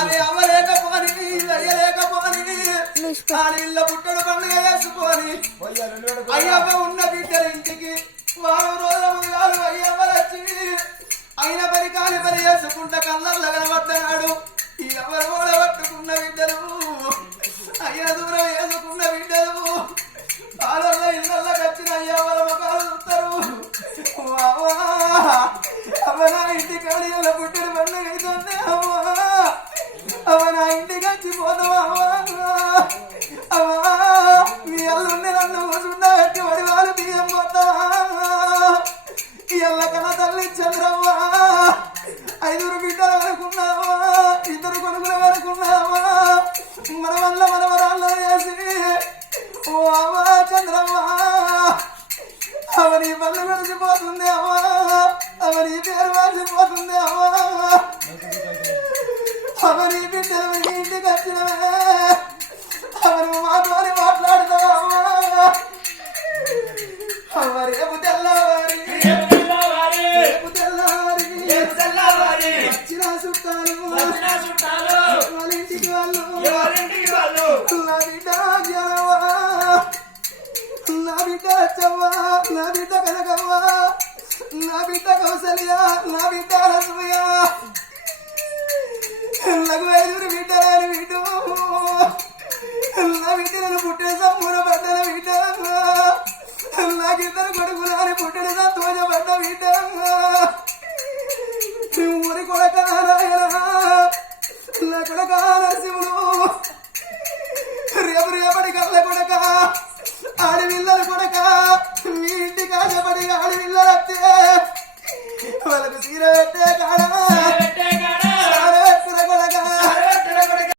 అది అవ్వలేకపోని అయ్యలేకపోని ఆడిళ్ళ పుట్టడు పండుగ వేసుకొని అయ్యవ్వ ఉన్న బిడ్డల ఇంటికి వారం రోజుల ముందు అయ్యవ్వలొచ్చి అయిన పని కాని పని చేసుకుంటా కళ్ళల్లో కనబడ్డాడు ఎవరు కూడా పట్టుకున్న బిడ్డలు అయ్య దూరం వేసుకున్న బిడ్డలు పాలల్లో ఇళ్ళల్లో కచ్చిన అయ్యవ్వల ముఖాలు చూస్తారు అవ్వ నా ఇంటికి అడిగిన పుట్టిన పండుగ అవుతుంది అవ్వ నా ఇంటికి వచ్చి పోతావా అవ్వా మీ అల్లుండి నన్ను కూర్చుండా పెట్టి వడివాళ్ళు బియ్యం పోతావా ఎల్ల కన్నా తల్లి చంద్రవ్వ 5 బిడ్డలు అనుకున్నావా 2 కొనుక్కులు అనుకున్నావా మన వల్ల మనవరాళ్ళు వేసి ఓ అవ్వ చంద్రవ్వ అవని పళ్ళు గడిచిపోతుంది అవ్వా అవని పేరు మార్చిపోతుంది అవ్వా అవని బిడ్డలు ఇంటికి వచ్చినవే అవను మాతోని మాట్లాడుతావా అవ్వా అవ్వ రేపు తెల్లవారి వచ్చిన చుట్టాలు వాళ్ళ ఇంటికి వాళ్ళు నా బిడ్డ జనవా నా బిడ్డ చవ్వా నా బిడ్డ కనకవ్వా నా బిడ్డ కౌసల్య నా బిడ్డ రసమయ్య నాకు 5 బిడ్డలని బిడ్డ నా బిడ్డలను పుట్టిన సమ్మూన పడ్డన బిడ్డ నాకు 2 కొడుకులని పుట్టిన సంతోషపడ్డ బిడ్డ ఊరి కొడక నారాయణ నా కొడక నరసింహుడు రేపటి కళ్ళ కొడక ఆడవిల్లలు కొడక మీ ఇంటి కాజపడి ఆడవిల్లలు వస్తే వాళ్ళకు చీర పెట్టే కాడ